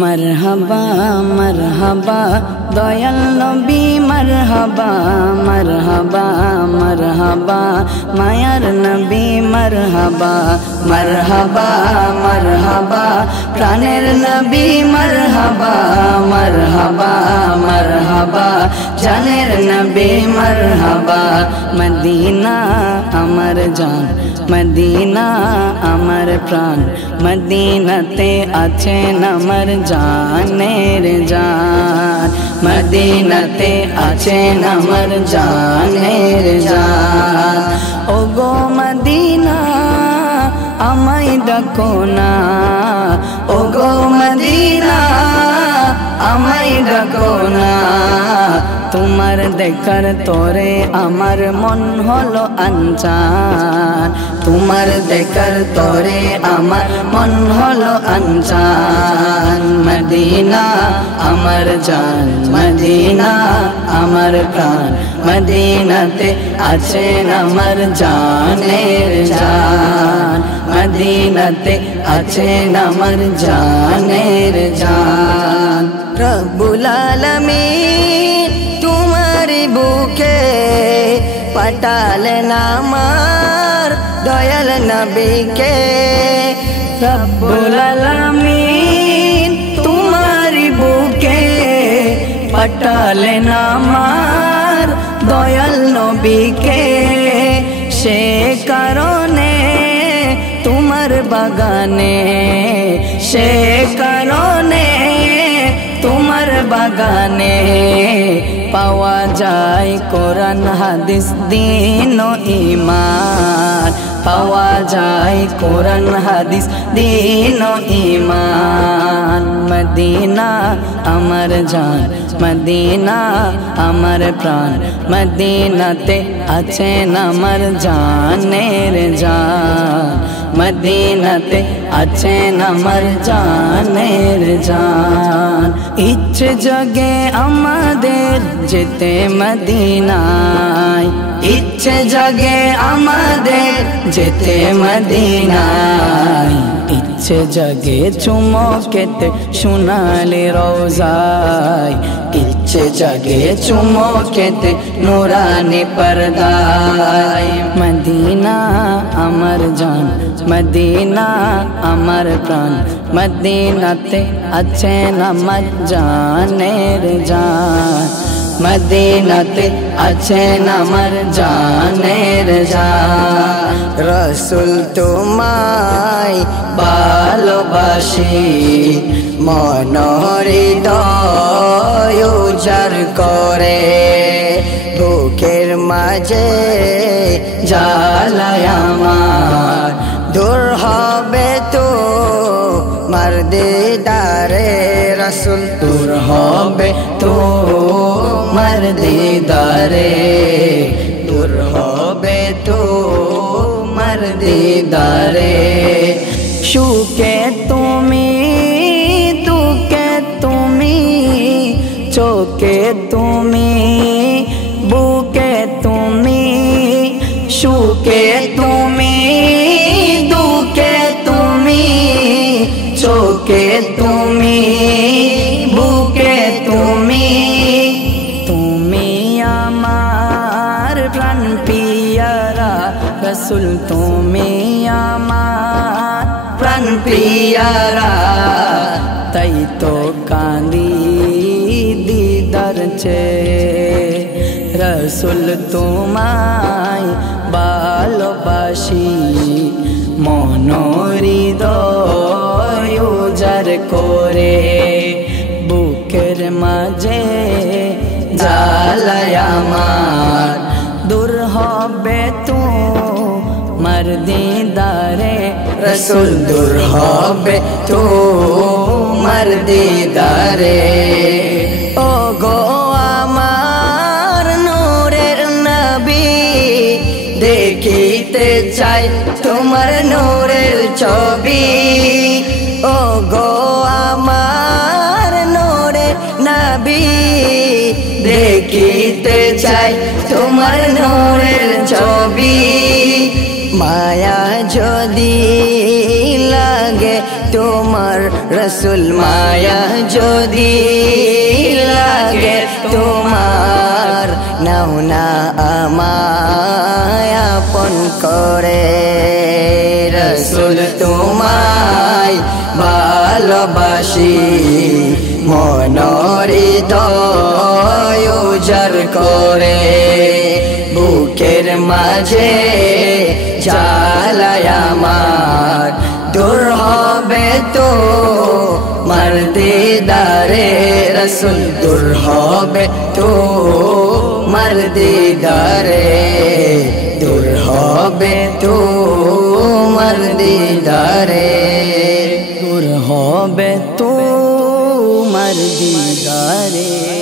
मरहबा मरहबा दयाल नबी मरहबा मरहबा मरहबा मायार नबी मरहबा मरहबा मरहबा प्राणेर नबी मरहबा मरहबा मरहबा जानेर नबी मरहबा मदीना अमर जान मदीना अमर प्राण मदीनाते आछेन अमर जानेर जान मदीनाते आछेन अमर जानेर जान ओगो मदीना आमाय डाको ना ओगो मदीना आमाय डाको ना तुम्हार देखार तोरे आमार मन हलो आनचान तुम्हार देखार तोरे आमार मन हलो आनचान मदीना आमार जान मदीना आमार प्राण मदीनाते आछेन आमार जानेर जान मदीनाते आछेन आमार जानेर जान रब्बुल आलामीन तुम्हारी बुके पाठालेन आमार दयाल नबी के रब्बुल आलामीन तुम्हारी बुके पाठालेन आमार दयाल नबी के से कारणे तुम्हार बागाने से कारणे तुम्हार बागाने पावा जाए कुरान हादिस दीन ओ ईमान पावा जाए कुरान हादिस दीन ओ ईमान मदीना अमर जान मदीना अमर प्राण मदीनाते आछेन अमर जानेर जान मदीनाते आछेन अमर जानेर जान इच्छे जगे आमादेर जेते मदीनाय इच्छे जगे आमादेर जेते मदीनाय इच्छे जगे चुमकेते सोनाली रोजाय इच्छे जगे चुमकेते नूरानी पर्दाय मदीना अमर जान मदीना अमर प्राण मदीनाते आछेन अमर जानेर जान मदीनाते आछेन अमर जानेर जान रसूल तुम्हाय भालोबाशी मन हृदय उजाड़ करे बुकेर माझे জ্বালায় আমার दूर হবে তো मार दीदारे रसूल दूर হবে तो मार दीदारे दूर হবে तो मार दीदारे সুখে তুমি দুঃখে তুমি চোখে তুমি বুকে তুমি সুখে তুমি দুঃখে তুমি চোখে তুমি বুকে তুমি তুমি আমার প্রাণ পিয়ারা রসুল তুমি আমার প্রাণ পিয়ারা তাই তো কাঁদি দিদার চেয়ে রসুল তোমায় ভালোবাসি মন হৃদয় উজাড় করে বুকের মাঝে জ্বালায় আমার दूर হবে তো মার দিদারে রসুল दूर হবে তো মার দিদারে ও গো আমার নূরের নবী দেখিতে চাই তোমার নূরের ছবি ও গো আমার নূরের নবী দেখিতে চাই তোমার নূরের ছবি माया जदि लागे तुम्हार রসুল মায়া যদি লাগে তোমার নাও না আমায় আপন করে রসুল তোমায় ভালোবাসি মনরি দয়ার করে বুকের মাঝে জ্বালায় আমার দূর হবে তো মার দিদারে রসুল দূর হবে তো মার দিদারে দূর হবে তো মার দিদারে দূর হবে তো মার দিদারে।